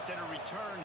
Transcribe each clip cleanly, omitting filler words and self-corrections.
defense and a return.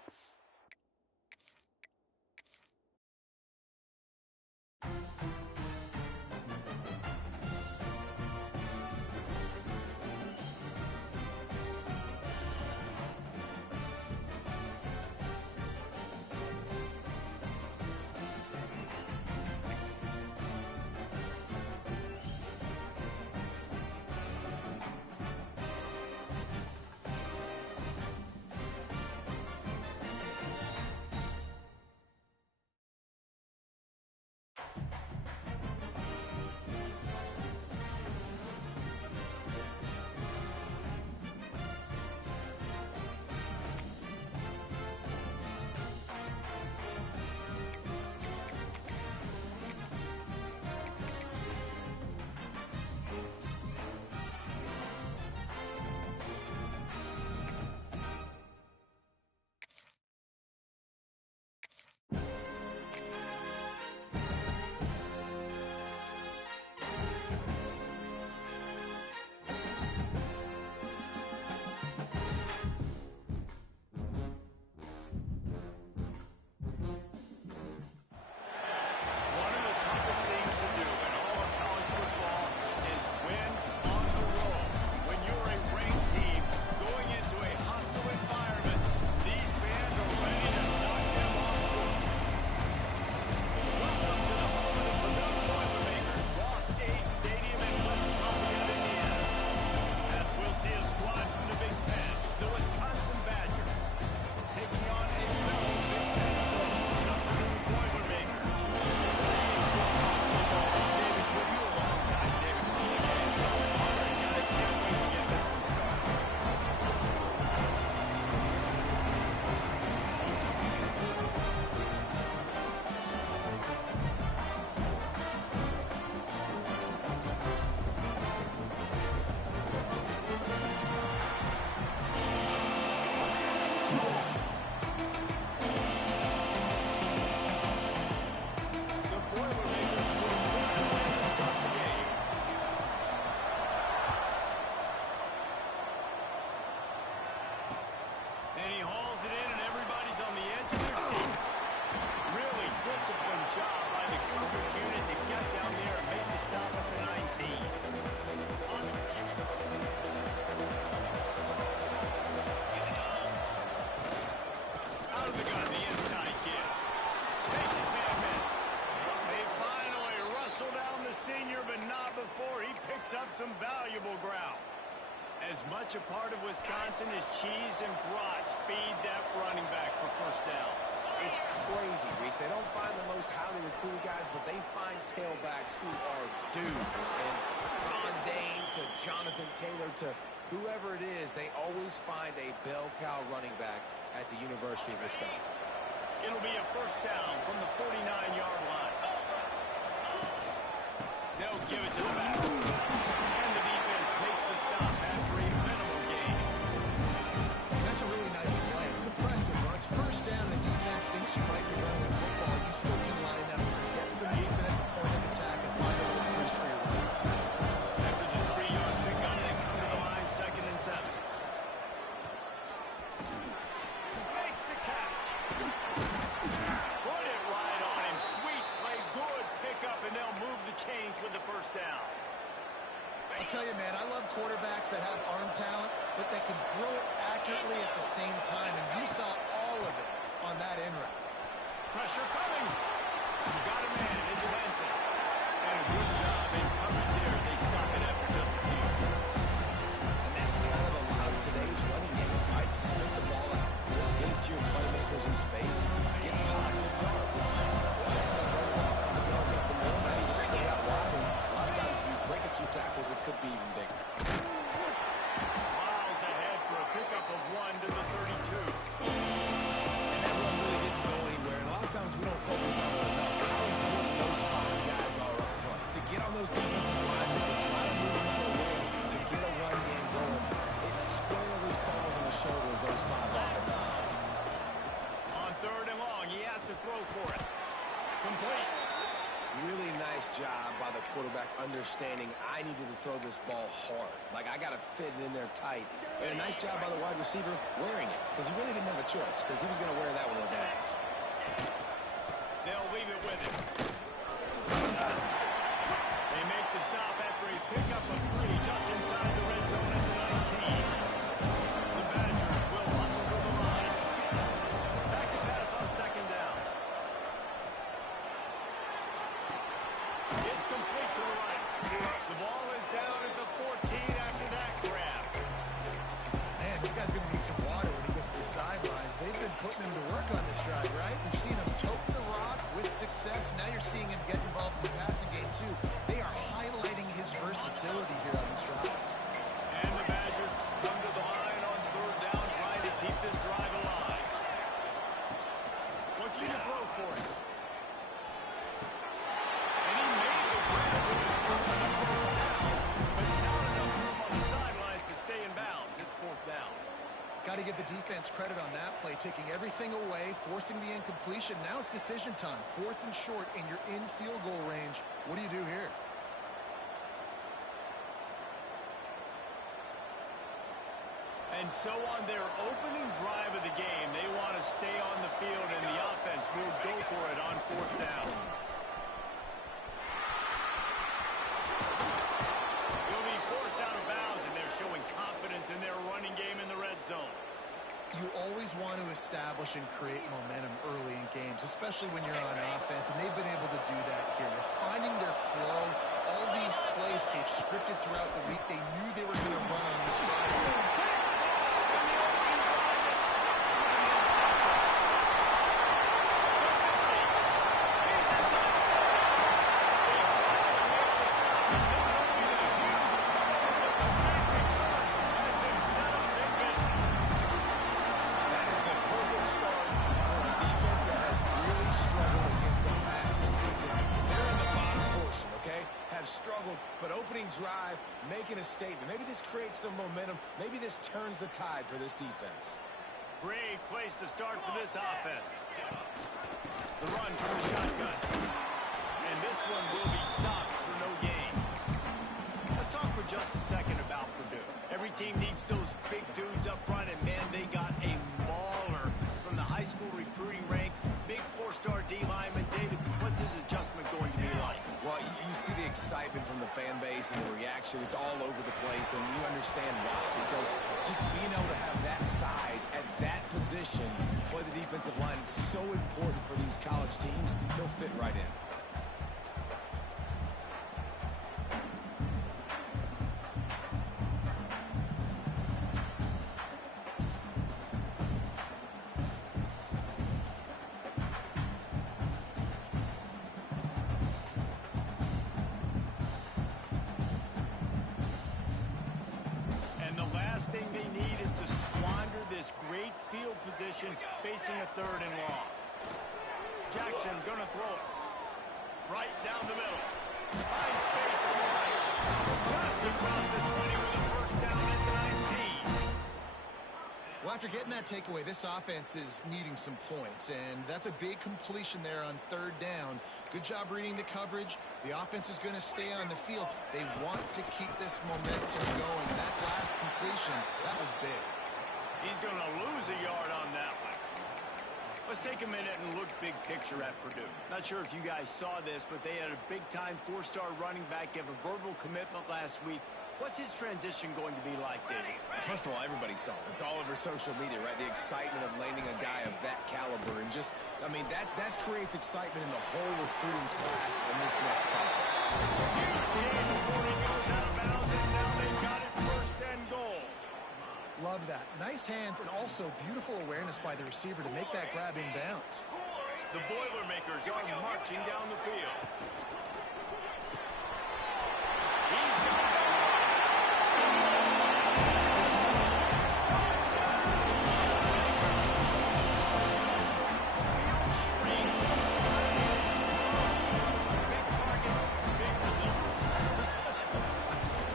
And he hauls it in, and everybody's on the edge of their seats. Really disciplined job by the coverage unit to get down there and make the stop up to 19. Out of the gun, the inside kick. Takes his man in. They finally rustle down the senior, but not before he picks up some valuable ground. As much a part of Wisconsin as cheese and brats feed that running back for first downs. It's crazy, Reese. They don't find the most highly recruited guys, but they find tailbacks who are dudes. And Ron Dane to Jonathan Taylor to whoever it is, they always find a bell cow running back at the University of Wisconsin. It'll be a first down from the 49-yard line. They'll give it to the back. And the defense makes the stop after a minimal gain. That's a really nice play. It's impressive. When it's first down, the defense thinks you might be running a football. You still can line up, get some movement at the point of attack, and find a little place for your run. After the 3-yard pickup, they come to the line, 2nd and 7. Makes the catch. Put it right on him. Sweet play, good pickup, and they'll move the chains with the first down. I'll tell you, man, I love quarterbacks that have arm talent, but that can throw it accurately at the same time, and you saw all of it on that in route. Pressure coming. Got a man, it's Benson. And a good job in coverage there as they stop it after just a few. And that's kind of a lot of today's running game, right? Split the ball out, get it to your playmakers in space, get positive yards. It's that running ball, couple yards up the middle, now you just split out wide, and a lot of times if you break a few tackles, it could be even bigger. Miles ahead for a pickup of 1 to the 32. And that run really didn't go anywhere, and a lot of times we don't focus on it enough. How important those 5 guys are up front. To get on those defensive linemen, to try to move them out of the way, to get a run game going, it squarely falls on the shoulder of those 5 offensive linemen. On 3rd and long, he has to throw for it. Complete. Really nice job by the quarterback understanding I needed to throw this ball hard. Like, I got to fit it in there tight. And a nice job by the wide receiver wearing it, because he really didn't have a choice, because he was going to wear that one regardless. They'll leave it with him. They make the stop after a pickup of 3 just inside the red zone at the 19. The Badgers will hustle to the line. Back to pass on second down. It's complete to the right. The ball is down at the 14 after that grab. Man, this guy's going to need some water when he gets to the sidelines. They've been putting him to work on this drive, right? We've seen him toting the rock with success. Now you're seeing him get involved in the passing game, too. They are highlighting his versatility here on this drive. And the Badgers come to the line on third down, trying to keep this drive alive. What can you throw for it? And he made the grab with a first down, but not enough room on the sidelines to stay in bounds. It's fourth down. Got to give the defense credit on that play, taking everything away, forcing the incompletion. Now it's decision time. 4th and short, and you're in field goal range. What do you do here? And so on their opening drive of the game, they want to stay on the field, and the offense will go for it on fourth down. He'll be forced out of bounds, and they're showing confidence in their running game in the red zone. You always want to establish and create momentum early in games, especially when you're on offense, and they've been able to do that here. They're finding their flow. All these plays they've scripted throughout the week, they knew they were going to run on this drive. Struggled, but opening drive, making a statement. Maybe this creates some momentum. Maybe this turns the tide for this defense. Great place to start for this offense. The run from the shotgun. And this one will be stopped for no gain. Let's talk for just a second about Purdue. Every team needs those big dudes up front, and man, they got a mauler from the high school recruiting ranks. Big 4-star D lineman. David, what's his adjustment going to be like? Well, you see the excitement from the fan base and the reaction. It's all over the place, and you understand why. Because just being able to have that size at that position, play the defensive line, is so important for these college teams. He'll fit right in. Position facing a 3rd and long. Jackson gonna throw it right down the middle. Finds space on the right. Just across the 20 with a first down at the 19. Well, after getting that takeaway, this offense is needing some points, and that's a big completion there on 3rd down. Good job reading the coverage. The offense is going to stay on the field. They want to keep this momentum going. That last completion, that was big. He's going to lose a yard on that one. Let's take a minute and look big picture at Purdue. Not sure if you guys saw this, but they had a big-time 4-star running back give a verbal commitment last week. What's his transition going to be like, David? First of all, everybody saw it. It's all over social media, right? The excitement of landing a guy of that caliber. And just, I mean, that creates excitement in the whole recruiting class in this next cycle. Huge game before he goes out of bounds, and now they've got it 1st and goal. Love that. Nice hands and also beautiful awareness by the receiver to make that grab in bounds. The Boilermakers are marching down the field. He's got it. Field shrinks. Big targets, big results.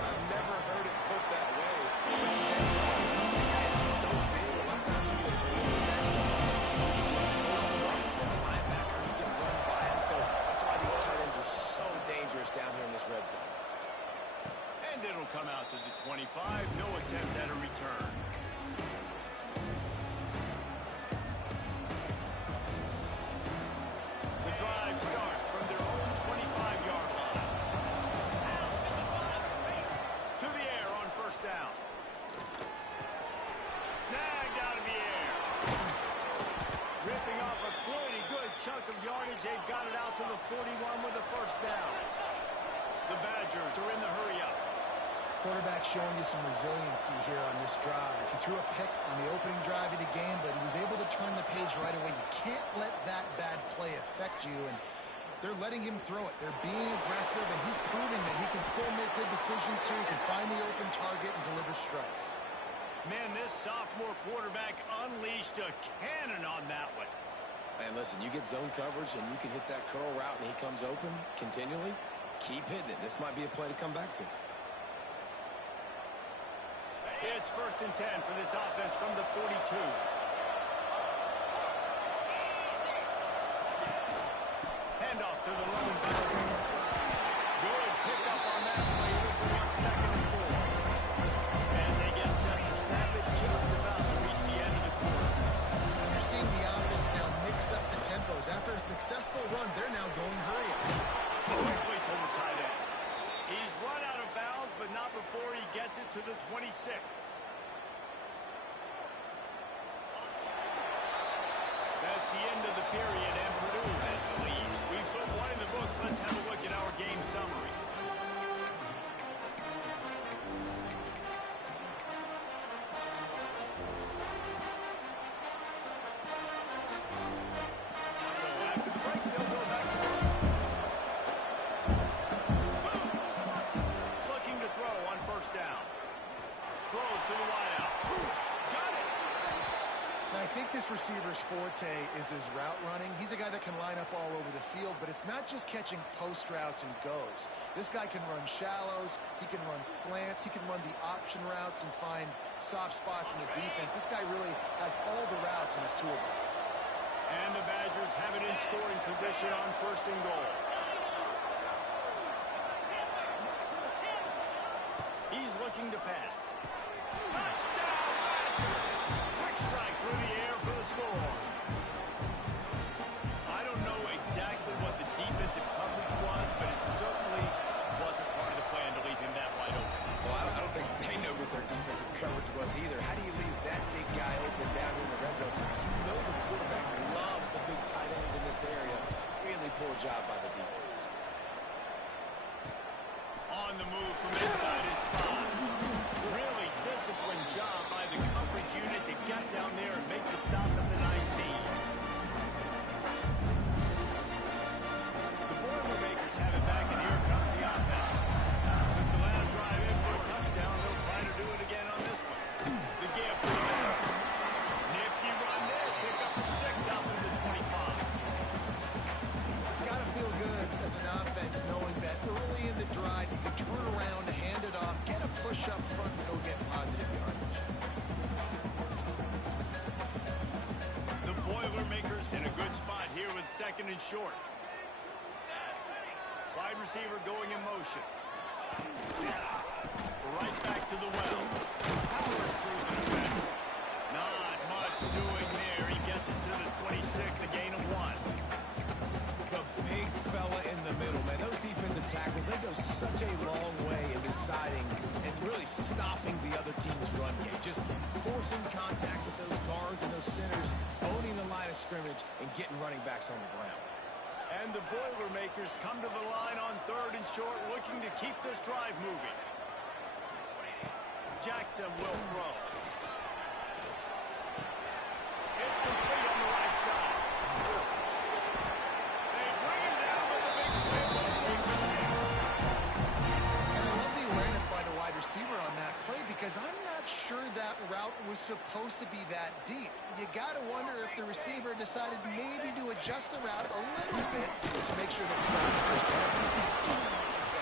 I've never heard it put that way. But today, the guy is so big. A lot of times you get a team next to him. You can just post him up. The linebacker, he can run by him. So that's why these tight ends are yards. They've got it out to the 41 with a first down. The Badgers are in the hurry-up. Quarterback showing you some resiliency here on this drive. He threw a pick on the opening drive of the game, but he was able to turn the page right away. You can't let that bad play affect you, and they're letting him throw it. They're being aggressive, and he's proving that he can still make good decisions here. He can find the open target and deliver strikes. Man, this sophomore quarterback unleashed a cannon on that one. And listen, you get zone coverage, and you can hit that curl route, and he comes open continually. Keep hitting it. This might be a play to come back to. It's 1st and 10 for this offense from the 42. Handoff to the lone back. Good pickup on that play. It'll bring up 2nd and 4. As they get set to snap it, just about to reach the end of the quarter. You're seeing the offense now mix up the tempos. After a successful run, they're now going hurry up. Quickly to the tight end. He's run out of bounds, but not before he gets it to the 26. That's the end of the period, and Purdue has the lead. We put one in the books. Let's have a look at our game summary. After the break, they'll go back to work. Looking to throw on 1st down. Throws to the wideout. Got it! Now, I think this receiver's forte is his route running. He's a guy that can line up all over the field, but it's not just catching post routes and goes. This guy can run shallows, he can run slants, he can run the option routes and find soft spots in the defense. This guy really has all the routes in his toolbox. And the Badgers have it in scoring position on 1st and goal. He's looking to pass. Touchdown, Badgers! Quick strike through the air for the score. I don't know exactly what the defensive coverage was, but it certainly wasn't part of the plan to leave him that wide open. Well, I don't think they know what their defensive coverage was either. How do you leave that big guy open down in the red zone? You know the quarterback loves the big tight ends in this area. Really poor job by the defense. On the move from inside his spot. Really disciplined job by the coverage unit to get down there and make the stop at the 19. The Boilermakers have it back, and here comes the offense. With the last drive in for a touchdown, they'll try to do it again on this one. The gap for the air. Nifty run there. Pick up a 6 out to the 25. It's got to feel good as an offense knowing that early in the drive you can turn around, hand it off, get a push up front, and go get positive yardage. The Boilermakers in a good spot here with 2nd and short. Wide receiver going in motion. Right back to the well. Powers through the defender. Not much doing there. He gets it to the 26, a gain of 1. The big fella in the middle, man. Those defensive tackles, they go such a long way in deciding and really stopping the other team's run game. Just forcing contact with those guards and those centers, owning the line of scrimmage, and getting running backs on the ground. And the Boilermakers come to the line on 3rd and short, looking to keep this drive moving. Jackson will throw. It's complete on the right side. They bring him down with a big play. And I love the awareness by the wide receiver on that play because I'm not sure that route was supposed to be that deep. You got to wonder if the receiver decided maybe to adjust the route a little bit to make sure that he got the first down.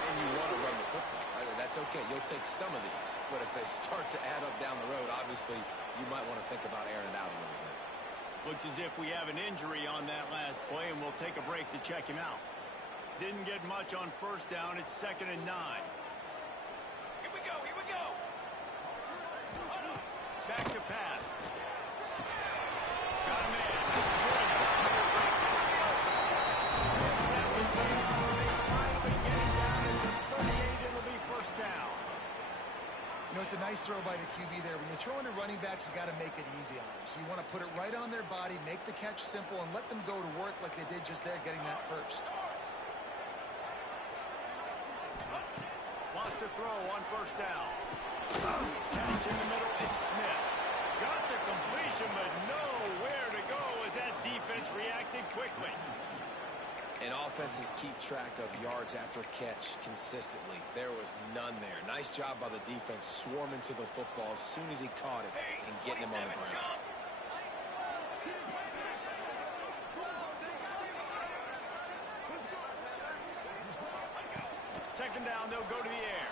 And you want to run the football. I mean, that's okay. You'll take some of these. But if they start to add up down the road, obviously, you might want to think about airing it out a little bit. Looks as if we have an injury on that last play, and we'll take a break to check him out. Didn't get much on 1st down. It's 2nd and 9. Here we go, here we go. Back to pass. Got a man. That's Jordan. Breaks out the open. Breaks that one down. They finally get it down at the 38. It'll be 1st down. You know, it's a Nice throw by the QB there. When you're throwing to running backs, you got to make it easy on them. So you want to put it right on their body, make the catch simple, and let them go to work like they did just there, getting that first. Wants to throw on first down. Catch in the middle, it's Smith. Got the completion, but nowhere to go as that defense reacted quickly. And offenses keep track of yards after catch consistently. There was none there. Nice job by the defense swarming to the football as soon as he caught it and getting him on the ground. Second down, they'll go to the air.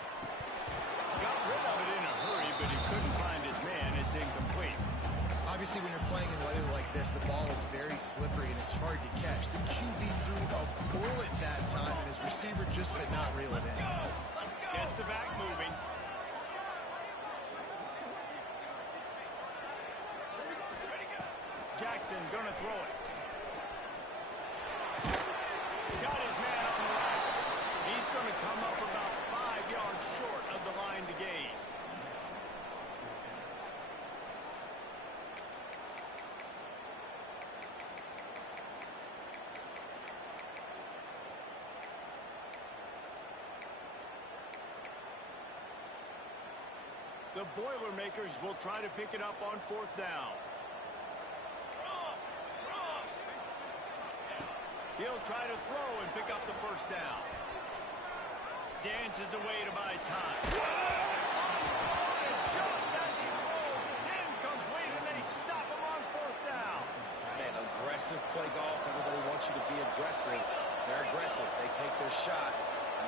Got rid of it in a hurry, but he couldn't find his man. It's incomplete. Obviously, when you're playing in weather like this, the ball is very slippery and it's hard to catch. The QB threw a bullet that time, and his receiver just could not reel it in. Gets the back moving. Jackson gonna throw it. Got his man on the right. He's gonna come up about 5 yards short of the line to gain. The Boilermakers will try to pick it up on fourth down. He'll try to throw and pick up the first down. Dances away to buy time. Just as he throws, it's incomplete, and they stop him on fourth down. Man, aggressive play calls. Everybody wants you to be aggressive. They're aggressive. They take their shot.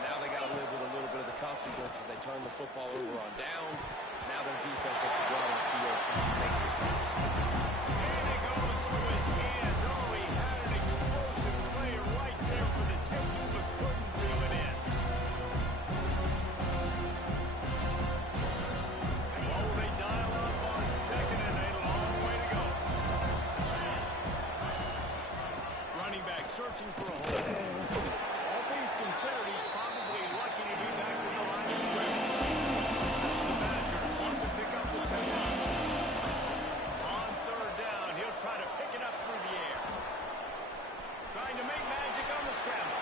Now they got to live with a little bit of the consequences. They turn the football over on downs. Now their defense has to go out on the field and make some stops. And it goes through his hands. Oh, he had an explosive play right there for the taking, but couldn't reel it in. Oh, they dial up on second, and a long way to go. Running back searching for a hole. All things considered, he's probably lucky to be back to the line of scrimmage. The Badgers want to pick up the 10. On third down, he'll try to pick it up through the air. Trying to make magic on the scramble.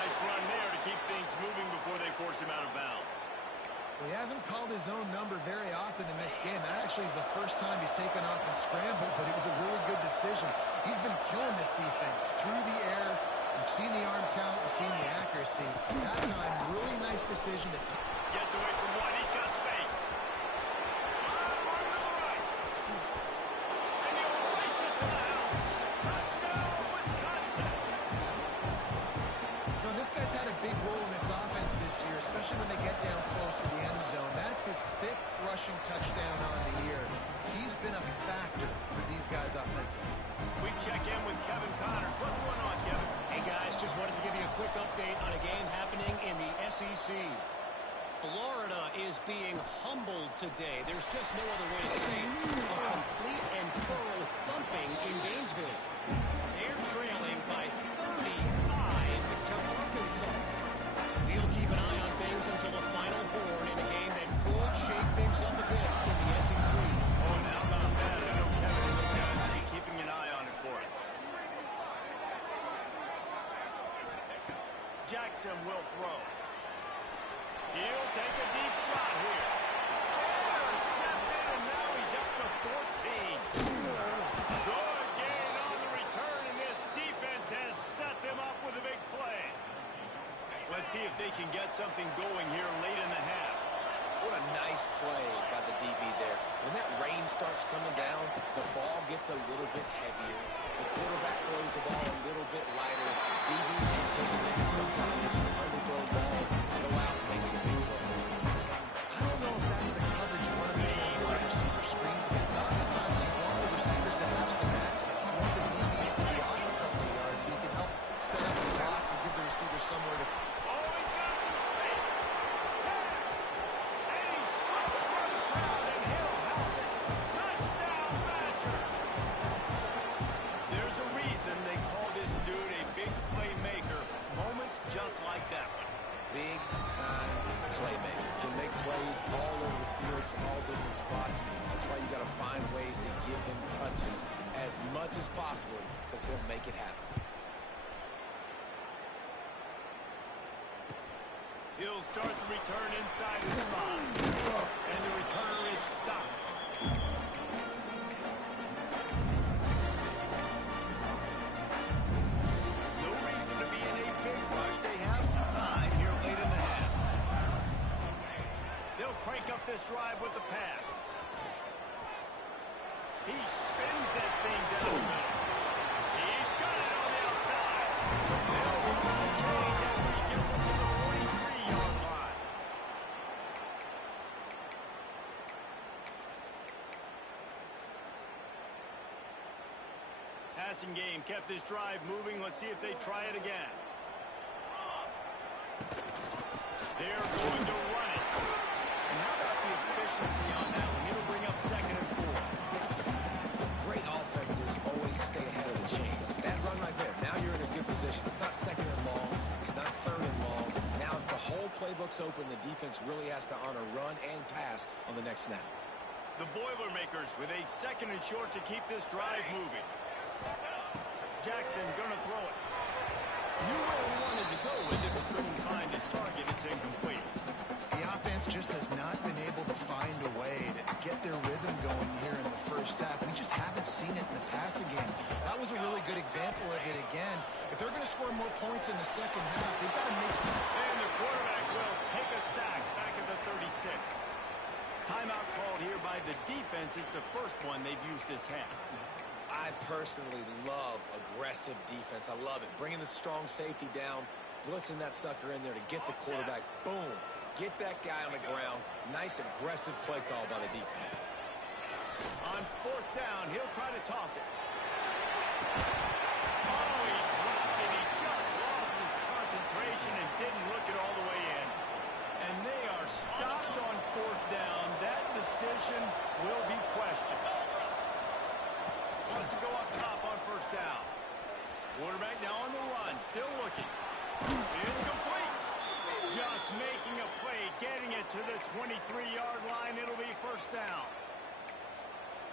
Nice run there to keep things moving before they force him out of bounds. Well, he hasn't called his own number very often in this game. That actually is the first time he's taken off and scrambled, but it was a really good decision. He's been killing this defense through the air. You've seen the arm talent, you've seen the accuracy. That time, really nice decision to Gets away from one, he's got space. On to the right. And he'll race it to the house. Touchdown, Wisconsin. You know, this guy's had a big role in this offense this year, especially when they get down close to the end zone. That's his 5th rushing touchdown on the year. He's been a factor for these guys offensively. We check in with Kevin Connors. What's going on, Kevin? Hey guys, just wanted to give you a quick update on a game happening in the SEC. Florida is being humbled today. There's just no other way to say it. A complete and thorough thumping in Gainesville. They're trailing by 35 to Arkansas. We'll keep an eye on things until the final horn in a game that could shake things up a bit in the SEC. Oh, and how about that? I know Kevin and those guys will be keeping an eye on it for us. Jackson will throw. He'll take a deep shot here. Intercepted, and now he's up to 14. Good gain on the return, and this defense has set them up with a big play. Let's see if they can get something going here late in the half. What a nice play by the DB there. When that rain starts coming down, the ball gets a little bit heavier. The quarterback throws the ball a little bit lighter. DBs can take advantage sometimes of some underthrown balls, go out and make some big plays. I don't know if that's the coverage you want to be in wide receiver screens against. Oftentimes you want the receivers to have some access. You want the DBs to be off a couple of yards so you can help set up the blocks and give the receiver somewhere to... Oh, he's got some space. And he's slipped through the crowd, and he'll house it. Touchdown, Badger. There's a reason they call this dude a big playmaker. Moments just much as possible because he'll make it happen. He'll start the return inside the spot. And the returner is stopped. No reason to be in a big rush. They have some time here late in the half. They'll crank up this drive with the pass. He spins that thing down the middle. He's got it on the outside. They'll run the change after he gets it to the 43-yard line. Passing game kept this drive moving. Let's see if they try it again. They're going to run it. And how about the efficiency on that one? It'll bring up 2nd and 4. Great offenses always stay ahead of the chains. That run right there, now you're in a good position. It's not 2nd and long. It's not 3rd and long. Now as the whole playbook's open, the defense really has to honor run and pass on the next snap. The Boilermakers with a 2nd and short to keep this drive moving. Jackson gonna throw it. Knew where he wanted to go with it, but couldn't find his target. It's incomplete. The offense just has not been able to find a way to get their rhythm going here in the first half. We just haven't seen it in the passing game. That was a really good example of it again. If they're going to score more points in the second half, they've got to make some... And the quarterback will take a sack back at the 36. Timeout called here by the defense. It's the first one they've used this half. I personally love aggressive defense. I love it. Bringing the strong safety down, blitzing that sucker in there to get the quarterback. Boom. Get that guy on the ground. Nice aggressive play call by the defense. On 4th down, he'll try to toss it. Oh, he dropped it. He just lost his concentration and didn't look it all the way in. And they are stopped on 4th down. That decision will be questioned. Wants to go up top on 1st down. Quarterback now on the run, still looking. It's complete. Just making a play, getting it to the 23-yard line. It'll be 1st down.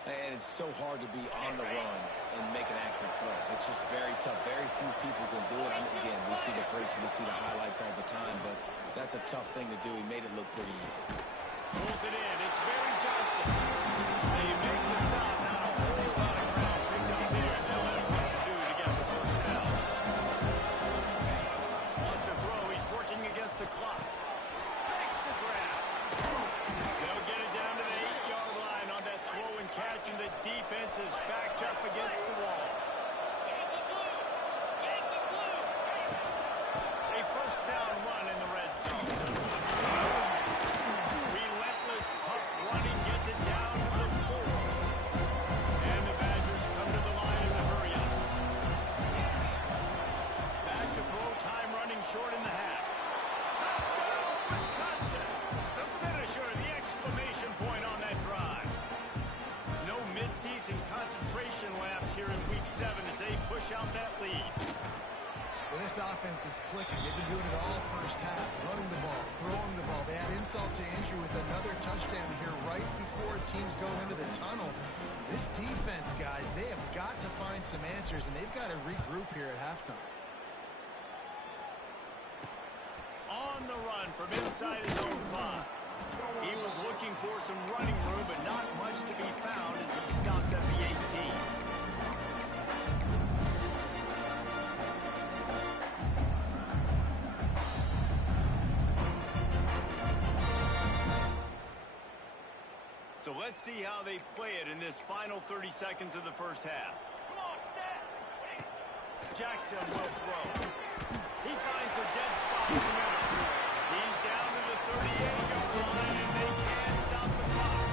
And it's so hard to be on the run and make an accurate throw. It's just very tough. Very few people can do it. Again, we see the freaks, we see the highlights all the time, but that's a tough thing to do. He made it look pretty easy. Pulls it in. It's Barry Johnson. They make the stop. Not a whole lot of ground picked up there. They'll have work to do to get the 1st down. Wants to throw. He's working against the clock. Makes the grab. They'll get it down to the 8-yard line on that throw and catch, and the defense is backed up against the wall. A 1st down run in the red zone. Relentless, tough running gets it down to the 4. And the Badgers come to the line in the hurry up. Back to throw, time running short in the half. Touchdown, Wisconsin! The finisher, the exclamation point on that drive. No midseason concentration laps here in Week 7 as they push out that lead. Well, this offense is clicking. They've been doing it all first half, running the ball, throwing the ball. They add insult to injury with another touchdown here right before teams go into the tunnel. This defense, guys, they have got to find some answers, and they've got to regroup here at halftime. On the run from inside his own 5. He was looking for some running room, but not much to be found as he stopped at the 18. So let's see how they play it in this final 30 seconds of the first half. Jackson will throw. He finds a dead spot in the middle. He's down to the 38-yard line, and they can't stop the clock.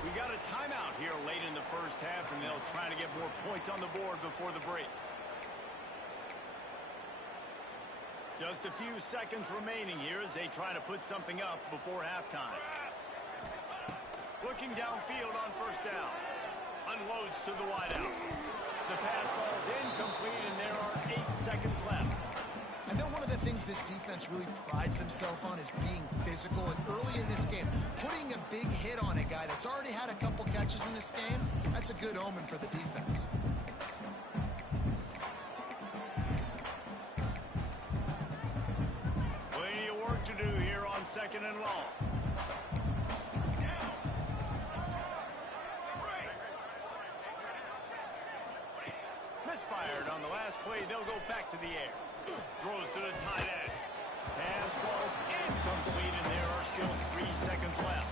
We got a timeout here late in the first half, and they'll try to get more points on the board before the break. Just a few seconds remaining here as they try to put something up before halftime. Looking downfield on 1st down. Unloads to the wideout. The pass falls incomplete, and there are 8 seconds left. I know one of the things this defense really prides themselves on is being physical, and early in this game, putting a big hit on a guy that's already had a couple catches in this game, that's a good omen for the defense. second and long. Misfired on the last play. They'll go back to the air. Throws to the tight end. Pass falls incomplete, and there are still 3 seconds left.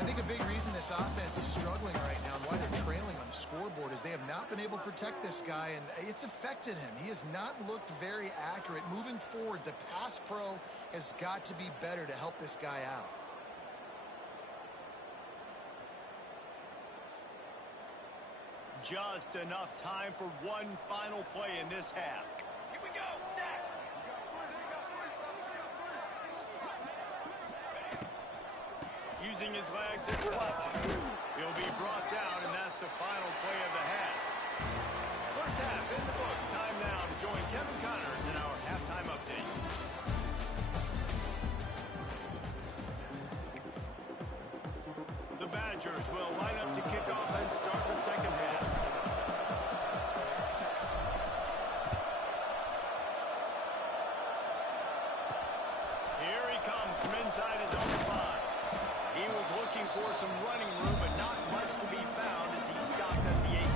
I think a big reason this offense is struggling right now and why they're trailing on the scoreboard is they have not been able to protect this guy, and it's affected him. He has not looked very accurate. Moving forward, the pass pro has got to be better to help this guy out. Just enough time for one final play in this half. Here we go, sack. Using his legs, it's Watson. He'll be brought down, and that's the final play of the half. First half in the books. Time now to join Kevin Connors in our halftime update. The Badgers will line up to kick off and start the second half. Here he comes from inside his own 5. He was looking for some running room, but not much to be found as he stopped at the 18.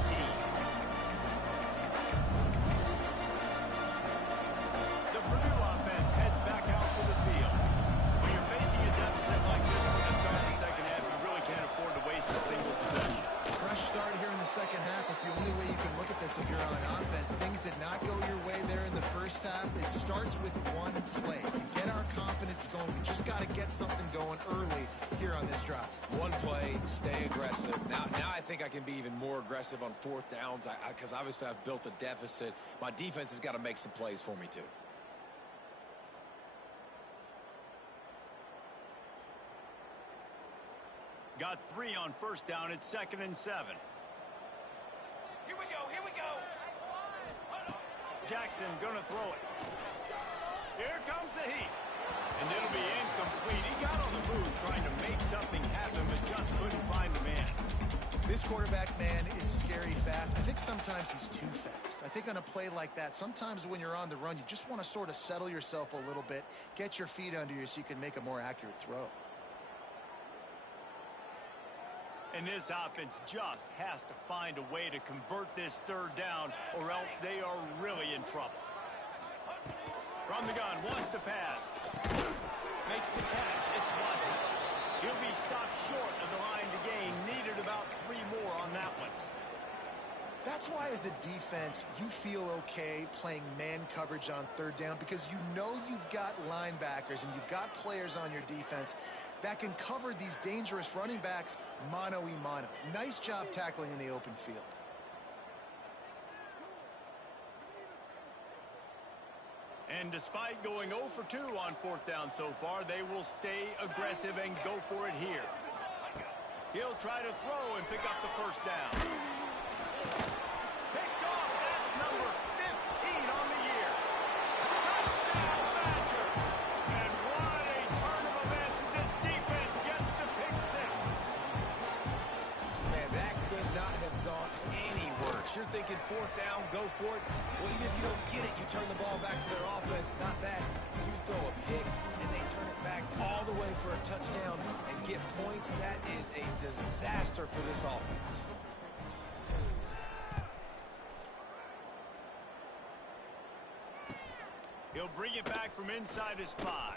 The Purdue offense heads back out to the field. When you're facing a deficit like this one to start the second half, you really can't afford to waste a single possession. Fresh start here in the second half. It's the only way you can look at this if you're on offense. Things did not go your way there in the first half. It starts with one play. To get our confidence going, we just got to get something going early here on this drive. One play, stay aggressive. Now I think I can be even more aggressive on 4th downs because obviously I've built a deficit. My defense has got to make some plays for me too. Got 3 on first down. It's 2nd and 7. Here we go, here we go. Jackson gonna throw it. Here comes the heat. And it'll be incomplete. He got on the move trying to make something happen, but just couldn't find the man. This quarterback, man, is scary fast. I think sometimes he's too fast. I think on a play like that, sometimes when you're on the run, you just want to sort of settle yourself a little bit, get your feet under you so you can make a more accurate throw. And this offense just has to find a way to convert this 3rd down, or else they are really in trouble. From the gun, wants to pass. Makes the catch. It's Watson. He'll be stopped short of the line to gain. Needed about 3 more on that one. That's why as a defense, you feel okay playing man coverage on 3rd down because you know you've got linebackers and you've got players on your defense that can cover these dangerous running backs mano-a-mano. Nice job tackling in the open field. And despite going 0 for 2 on 4th down so far, they will stay aggressive and go for it here. He'll try to throw and pick up the first down. Picked off. That's number 15 on the year. Touchdown, Badger. And what a turn of events as this defense gets the pick 6. Man, that could not have gone any worse. You're thinking 4th down, go for it. Well, even if you don't get it, you turn the ball back to their offense. Not that. You just throw a pick, and they turn it back all the way for a touchdown and get points. That is a disaster for this offense. He'll bring it back from inside his 5.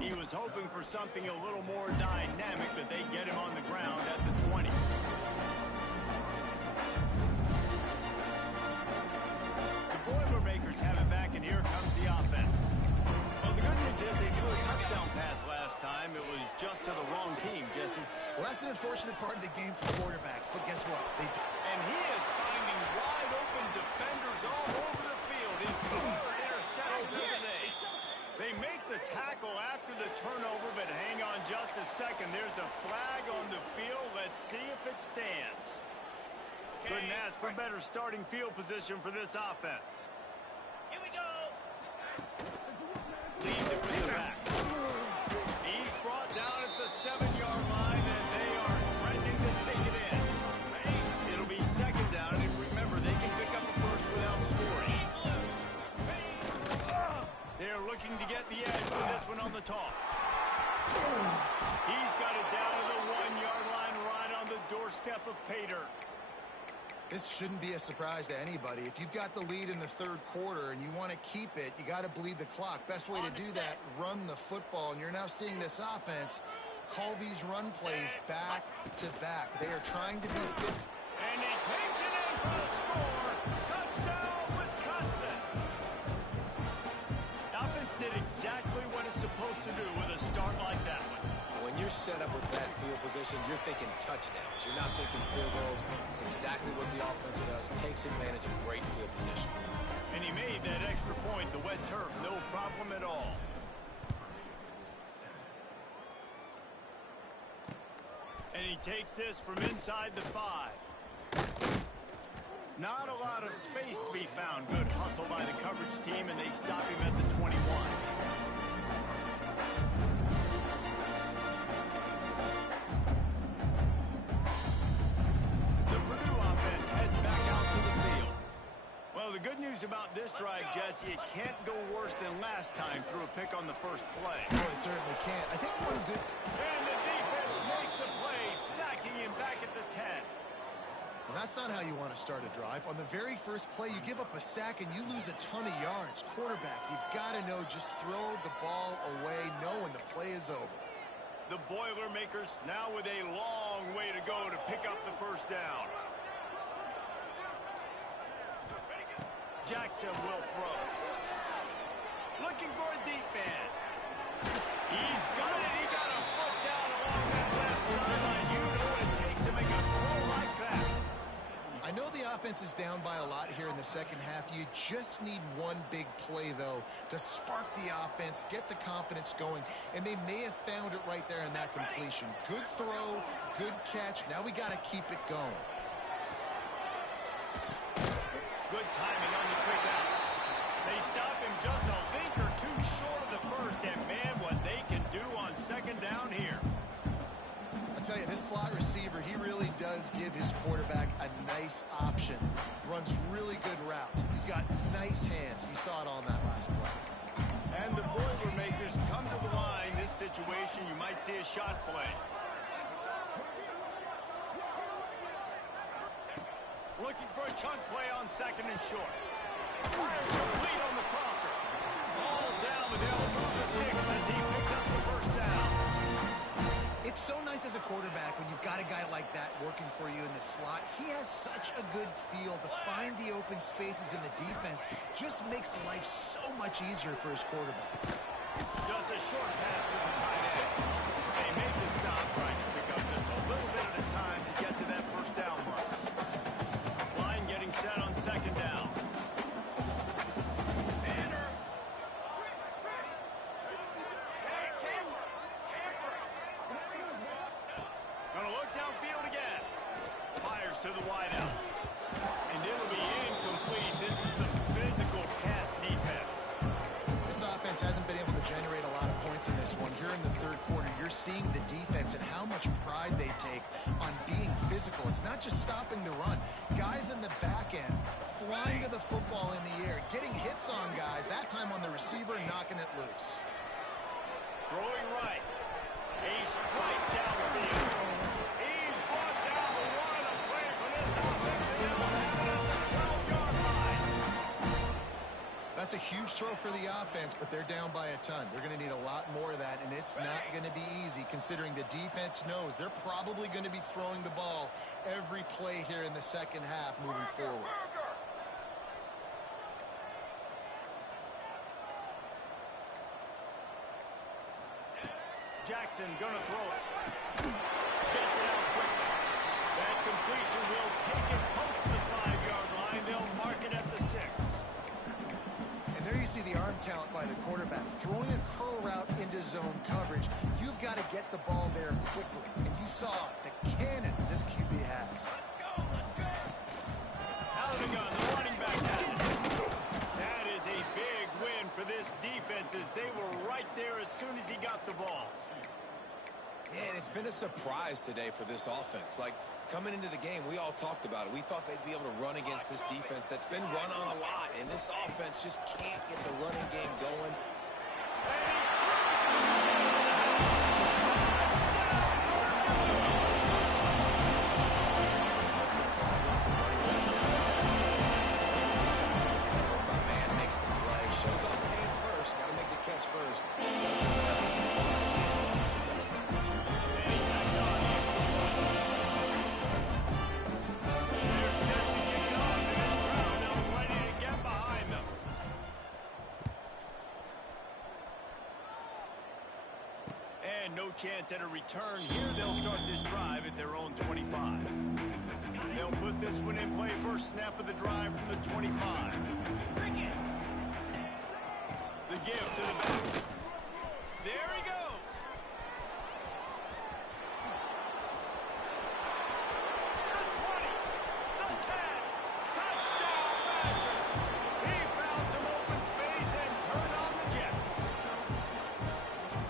He was hoping for something a little more dynamic, but they get him on the ground at the 20. The Boilermakers have it back, and here comes the offense. Well, the good news is they threw a touchdown pass last time. It was just to the wrong team, Jesse. Well, that's an unfortunate part of the game for quarterbacks, but guess what? They do. And he is finding wide open defenders all over the field. His 3rd interception of the day. They make the tackle after the turnover, but hang on just a second. There's a flag on the field. Let's see if it stands. Couldn't ask for better starting field position for this offense. Here we go. Leaves it with the back. He's brought down at the 7-yard line, and they are threatening to take it in. It'll be 2nd down, and remember, they can pick up a first without scoring. They're looking to get the edge with this one on the toss. He's got it down to the 1-yard line right on the doorstep of pay dirt. This shouldn't be a surprise to anybody. If you've got the lead in the third quarter and you want to keep it, you got to bleed the clock. Best way to do that, run the football. And you're now seeing this offense call these run plays back to back. They are trying to be fit. And he takes it in for the score. Touchdown, Wisconsin. The offense did exactly what it's supposed to do with a start like that one. When you're set up with that field position, you're thinking touchdowns. You're not thinking field goals. It's exactly what the offense does. Takes advantage of great field position. And he made that extra point, the wet turf, no problem at all. And he takes this from inside the 5. Not a lot of space to be found. Good hustle by the coverage team, and they stop him at the 21. The Purdue offense heads back out to the field. Well, the good news about this drive, Jesse, it can't go worse than last time through a pick on the first play. Oh, it certainly can't. I think one good... And the defense makes a play, sacking him back at the 10. And that's not how you want to start a drive. On the very first play, you give up a sack and you lose a ton of yards. Quarterback, you've got to know, just throw the ball away, know when the play is over. The Boilermakers now with a long way to go to pick up the first down. Jackson will throw. Looking for a deep man. He's got it. He got a foot down along that left sideline. You know what it takes to make a throw like that. I know the offense is down by a lot here in the second half. You just need one big play, though, to spark the offense, get the confidence going, and they may have found it right there in that completion. Good throw, good catch. Now we got to keep it going. Good timing on the quick out. They stop him just a link or two short of the first, and man, what they can do on second down here. I tell you, this slot receiver, he really does give his quarterback a nice option. Runs really good routes. He's got nice hands. You saw it on that last play. And the Boilermakers come to the line. This situation, you might see a shot play. Looking for a chunk play on second and short. Fires complete on the crosser. All down with the elbow of the sticks as he picks up the first down. It's so nice as a quarterback when you've got a guy like that working for you in the slot. He has such a good feel to find the open spaces in the defense. Just makes life so much easier for his quarterback. Just a short pass to the tight end. They make the stop right to pick up just a little bit at a time to get to that first down mark. Line getting set on second down. Gonna look downfield again. Fires to the wideout. And it'll be incomplete. This is some physical pass defense. This offense hasn't been able to generate a lot of points in this one. Here in the third quarter, you're seeing the defense and how much pride they take on being physical. It's not just stopping the run. Guys in the back end flying to the football in the air, getting hits on guys, that time on the receiver, knocking it loose. Throwing right. A strike downfield. He's brought down the one. A play for this offense, and they'll have it at the 12-yard line. That's a huge throw for the offense, but they're down by a ton. They're going to need a lot more of that, and it's not going to be easy considering the defense knows they're probably going to be throwing the ball every play here in the second half moving forward. Jackson gonna throw it. Gets it out quickly. That completion will take it close to the 5-yard line. They'll mark it at the 6. And there you see the arm talent by the quarterback. Throwing a curl route into zone coverage, you've got to get the ball there quickly. And you saw the cannon this QB has. Out of the gun, the running back has it. That is a big win for this defense as they were right there as soon as he got the ball. Yeah, and it's been a surprise today for this offense. Like, coming into the game, we all talked about it. We thought they'd be able to run against this defense that's been run on a lot, and this offense just can't get the running game going. And he Offense slips the running back down. Decides to cover. My man makes the play. Shows off the hands first. Got to make the catch first. Does the rest. Throws the hands off for the touchdown. And he cuts on the extra point. They're set to kick it off, and this crowd now ready to get behind them. And no chance at a return here. They'll start this drive at their own 25. They'll put this one in play first snap of the drive from the 25. The give to the back. There he goes. The 20. The 10. Touchdown Badger. He found some open space and turned on the Jets.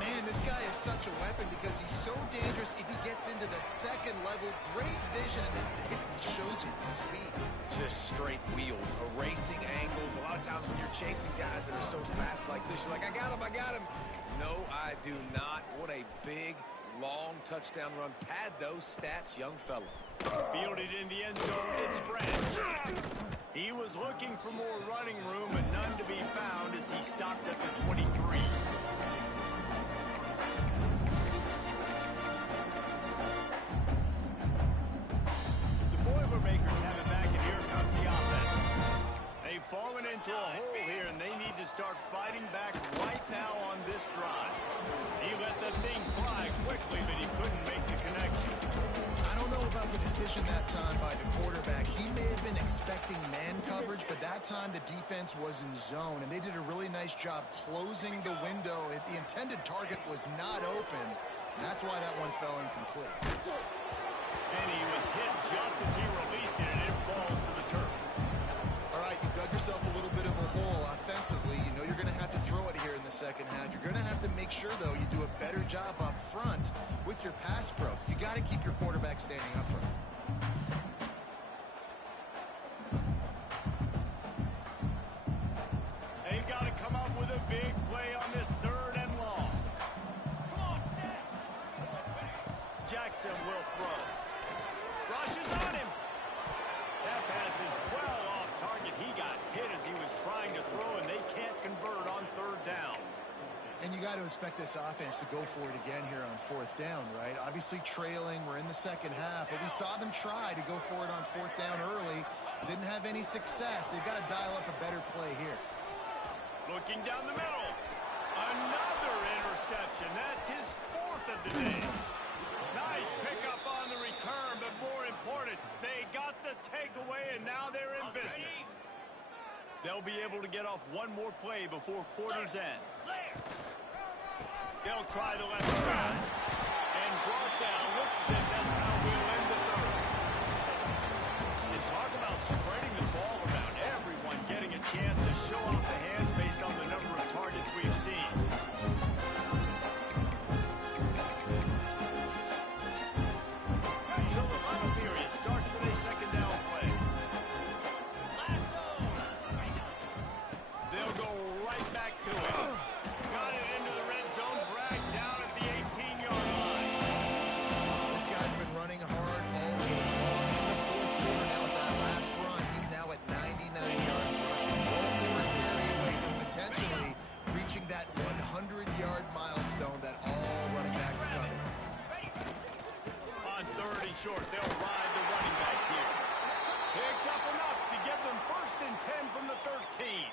Man, this guy is such a weapon because he's so dangerous if he gets into the second level. Great vision, and it shows you the speed. Just straight wheels, erasing angles. A lot of times when you're chasing guys that are so fast like this, you're like, I got him. No, I do not. What a big, long touchdown run. Pad those stats, young fella. Fielded in the end zone, it's Brand. He was looking for more running room, but none to be found as he stopped at the 23. The Boilermakers have it back, and here comes the offense. They've fallen into a hole here, and they need to start fighting back right now on this drive. He let the thing fly quickly, but he couldn't make the connection. I don't know about the decision that time by the quarterback. He may have been expecting man coverage, but that time the defense was in zone, and they did a really nice job closing the window. The intended target was not open. That's why that one fell incomplete. And he was hit just as he released it, and it falls to the turf. All right, you dug yourself a little bit of a hole offensively. You know you're going to have to throw it here in the second half. You're going to have to make sure, though, you do a better job up front with your pass pro. You got to keep your quarterback standing upright. They've got to come up with a big play on this third and long. Jackson will throw. Rushes on him. That pass is well off target. He got hit as he was trying to throw, and they can't convert on third down. And you got to expect this offense to go for it again here on fourth down, right? Obviously trailing. We're in the second half, but we saw them try to go for it on fourth down early. Didn't have any success. They've got to dial up a better play here. Looking down the middle. Another interception. That's his fourth of the day. Nice pickup on the return, but more important, they got the takeaway, and now they're in business. They'll be able to get off one more play before quarter's end. They'll try the left side. And brought down. Looks as if that's how we'll end the third. And talk about spreading the ball around. Everyone getting a chance to show off the hands based on the number of targets we've seen. So the final period starts with a second down play. They'll go right back to it. Got it into the red zone, dragged down at the 18-yard line. This guy's been running hard all game long in the fourth quarter. Now with that last run, he's now at 99 yards rushing. One more carry away from potentially reaching that 100-yard milestone that all running backs covet. On third and short, they'll ride the running back here. Picks up enough to give them first and 10 from the 13.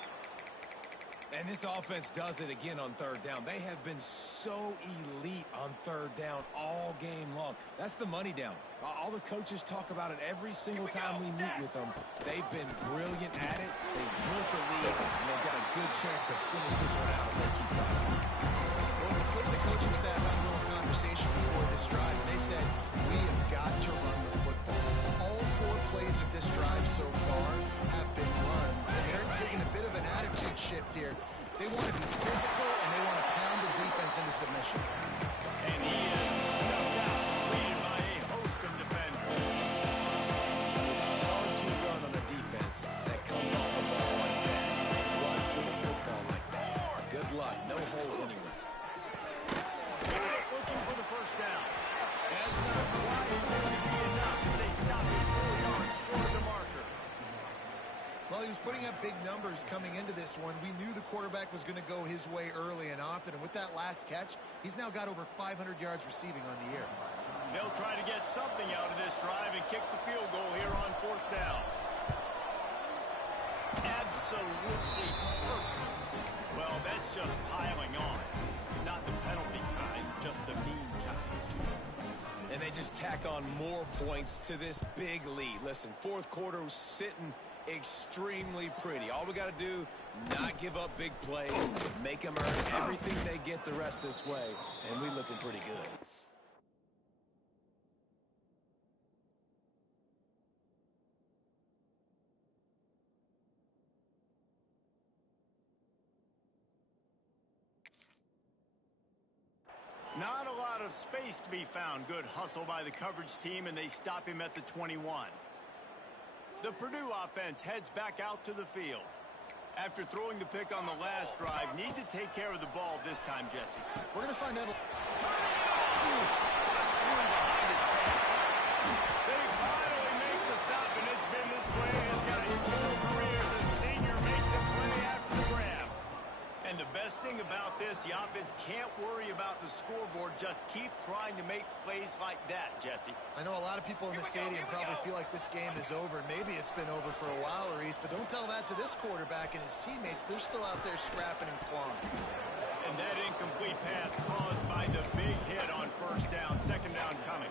And this offense does it again on third down. They have been so elite on third down all game long. That's the money down. All the coaches talk about it every single time we meet with them. They've been brilliant at it. They've built the lead, and they've got a good chance to finish this one out if they keep that up. Well, it's clear the coaching staff had a little conversation before this drive, and they said, we have got to run the football. All four plays of this drive so far have been runs, and they're taking a bit of an attitude shift here. They want to be physical, and they want to pound the defense into submission. And he is snuffed out, leaded by a host of defenders. It's hard to run on a defense that comes off the ball like that and runs to the football like that. Good luck. No holes anywhere. big numbers coming into this one. We knew the quarterback was going to go his way early and often, and with that last catch, he's now got over 500 yards receiving on the year. They'll try to get something out of this drive and kick the field goal here on 4th down. Absolutely perfect. Well, that's just piling on. Not the penalty kind, just the mean kind. And they just tack on more points to this big lead. Listen, 4th quarter was sitting extremely pretty. All we got to do, not give up big plays, make them earn everything they get the rest this way, and we looking pretty good. Not a lot of space to be found. Good hustle by the coverage team, and they stop him at the 21. The Purdue offense heads back out to the field. After throwing the pick on the last drive, need to take care of the ball this time, Jesse. We're going to find out. They finally make the stop, and it's been this way his guy's whole career as a senior makes a play after the grab. And the best thing about this, the offense can't worry about the scoreboard. Just keep trying to make plays like that, Jesse. I know a lot of people in the stadium probably feel like this game is over. Maybe it's been over for a while, Reese, but don't tell that to this quarterback and his teammates. They're still out there scrapping and clawing. And that incomplete pass caused by the big hit on 1st down. 2nd down coming.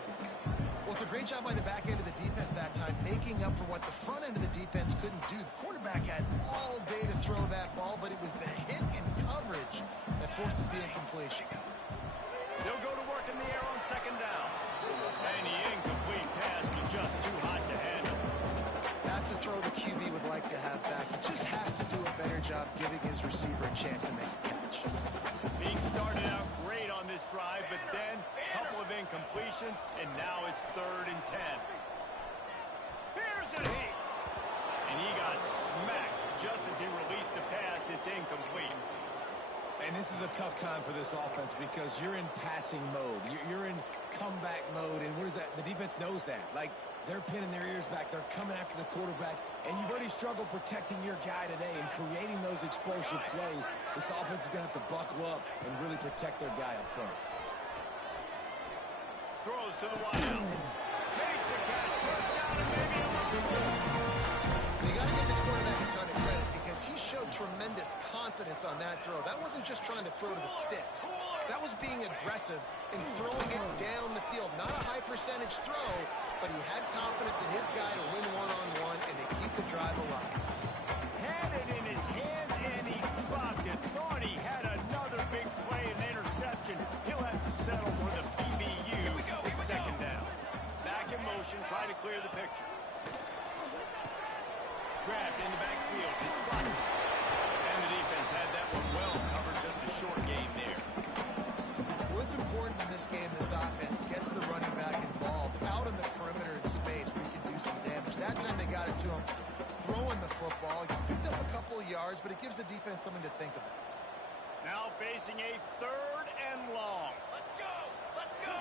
Well, it's a great job by the back end of the defense that time, making up for what the front end of the defense couldn't do. The quarterback had all day to throw that ball, but it was the hit and coverage that forces the incompletion. They'll go to work in the air on 2nd down. And the incomplete pass was just too hot to handle. That's a throw the QB would like to have back. He just has to do a better job giving his receiver a chance to make a catch. Being started out great on this drive, but then a couple of incompletions, and now it's 3rd and 10. Here's a hit. And he got smacked just as he released the pass. It's incomplete. And this is a tough time for this offense because you're in passing mode. You're in comeback mode, and what is that? The defense knows that. Like, they're pinning their ears back. They're coming after the quarterback, and you've already struggled protecting your guy today and creating those explosive plays. This offense is going to have to buckle up and really protect their guy up front. Throws to the wide out. Makes a catch. 1st down and maybe a little more. You got to give this quarterback a ton of credit because he showed tremendous confidence on that throw. That wasn't just trying to throw to the sticks. That was being aggressive and throwing it down the field. Not a high percentage throw, but he had confidence in his guy to win one-on-one and to keep the drive alive. Had it in his hands and he dropped it. Thought he had another big play and interception. He'll have to settle for the PBU. It's 2nd down. Back in motion, try to clear the picture. Grabbed in the backfield. It's Watson. And the defense had that one well covered. Just a short gain there. Well, it's important in this game this offense gets the running back involved out in the perimeter in space where he can do some damage. That time they got it to him throwing the football. He picked up a couple of yards, but it gives the defense something to think about. Now facing a 3rd and long. Let's go! Let's go!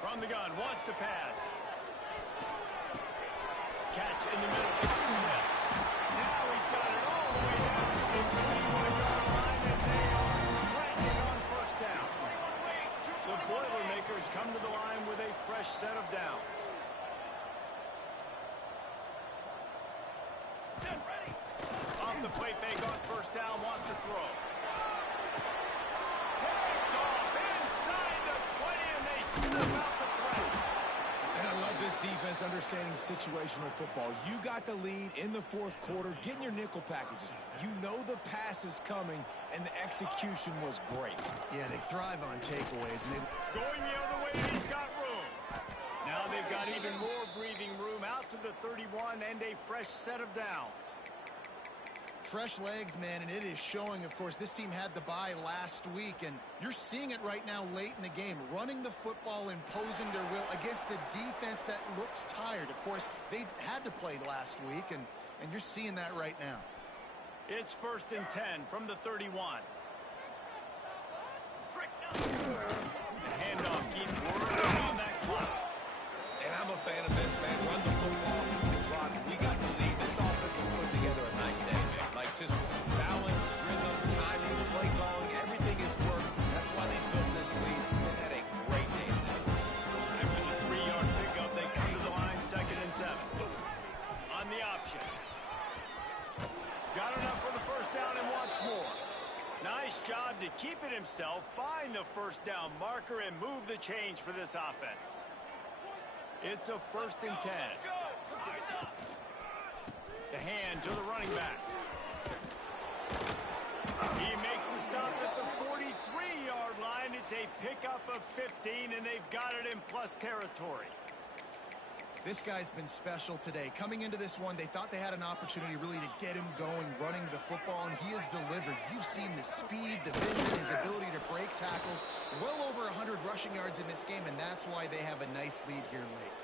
From the gun, wants to pass. Catch in the middle. It's Smith. Now he's got it all the way down to the 21-yard line, and they are threatening on 1st down. The Boilermakers come to the line with a fresh set of downs. Ready. Off the play fake on 1st down, wants to throw. Picked off inside the 20, and they snuff out the threat. And I love this defense understanding situational football. You got the lead in the 4th quarter, getting your nickel packages. You know the pass is coming, and the execution was great. Yeah, they thrive on takeaways. And Going the other way, he's got room. Now they've got even more breathing room out to the 31 and a fresh set of downs. fresh legs, man, and it is showing. Of course, this team had the bye last week, and you're seeing it right now late in the game, running the football, imposing their will against the defense that looks tired. Of course, they had to play last week, and you're seeing that right now. It's 1st and 10 from the 31. The handoff keeps working on that clock. And I'm a fan of this, man. Run the football, keep the clock. We got the lead. This offense has put together a nice day, man. Like, just balance, rhythm, timing, play calling, everything is working. That's why they built this lead and had a great day today. After the 3-yard pickup, they come to the line, 2nd and 7. On the option. Got enough for the first down and wants more. Nice job to keep it himself, find the first down marker, and move the change for this offense. It's a 1st and 10. The hand to the running back. He makes the stop at the 43-yard line. It's a pickup of 15, and they've got it in plus territory. This guy's been special today. Coming into this one, they thought they had an opportunity really to get him going, running the football, and he has delivered. You've seen the speed, the vision, his ability to break tackles. Well over 100 rushing yards in this game, and that's why they have a nice lead here late.